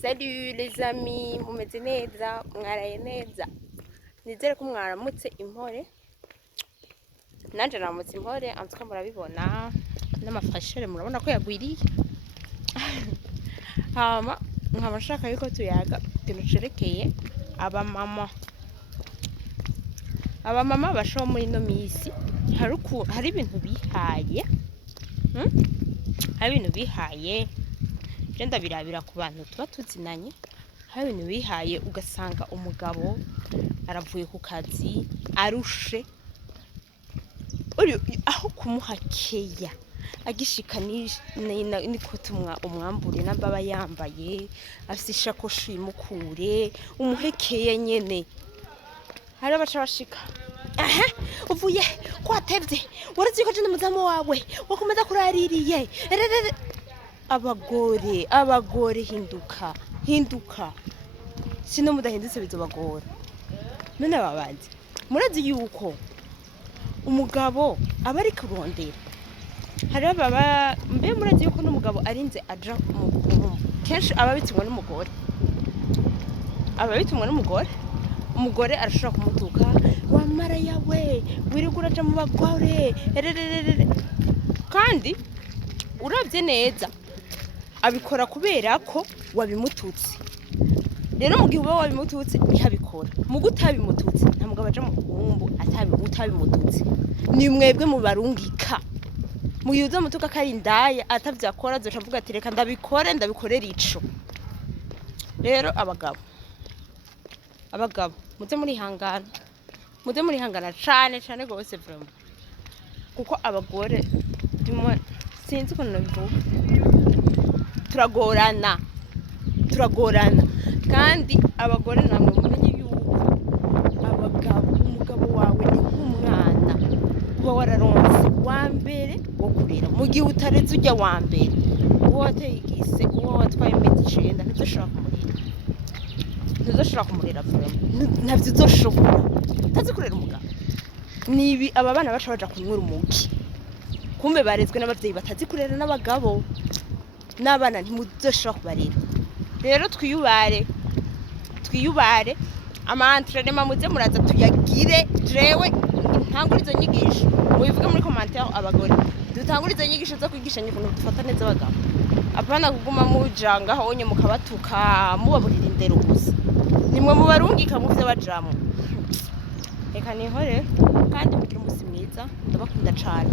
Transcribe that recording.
Salut les amis, mumeze neza, mwaraye neza. Nizere ko mwaramutse impore. Nanje naramutse impore, antuka murabibona n'amafashere murabona ko yagwiriye. Hama nkaba nshaka yuko tuyaga ikintu cerekeye abamama. Abamama basho muri no misi hari ibintu bihaye. Hari ibintu bihaye. Jenda birabira ku bantu tuba tuzinanye. Hari ibintu bihaye ugasanga umugabo aravuye ku kazi arushe. Aho kumuha keya agishika n'ikote umwambure nambaba yambaye afite ishakoshi imukure umuhekeye nyene hari abaca bashika uvuye kwatevye warazi ko jene muzamu wawe wakomeza kuraririye abagore hinduka sino mudahindutse bizobagora none babanze murazi yuko umugabo aba ari kurondera hari baba mbe murazi yuko n'umugabo arinze aja mu kenshi aba bitumwe n'umugore umugore arashobora kumutuka wamara yawe wirigura aja mu bagore kandi uravye neza abikora kubera ko wabimututse rero mu gihe uba wabimututse ntihabikora mu gutabimututse nta mugabo aja mu bumbu utabimututse ni mwebwe mu barungika mu gihe uzomutuka kari indaya atavyakora azoca avuga ati reka ndabikorera ico rero abagabo muze murihangana cane gose vraiment kuko abagore sinzi ukuntu nabivuga turagorana kandi abagore namwe mumenye yuko umugabo wawe ni nk'umwana uba wararonse wa mbere wo kurera mu gihe utareze ujya wa mbere uwo wateye igise uwo watwaye imiti 9 ntizoshobora kumurera ntabyo uzoshobora utazi kurera umugabo nibi aba bana baca baja kunywera umugi kumbe barezwe n'abavyeyi batazi kurera n'abagabo n'abana ntimuzoshobora kubarera rero twiyubare ama-entraînement muze muraza tuyagire jewe ntangurizo nyigisho mubivuge muri commentaire abagore dutangurizo nyigisho zo kwigisha ukuntu dufata neza abagabo apana kuguma mujanga honye mukabatuka mubaburira indero gusa nimwe mubarungika mu vyo bajamo reka nihore kandi mugire umusi mwiza ndabakunda cane.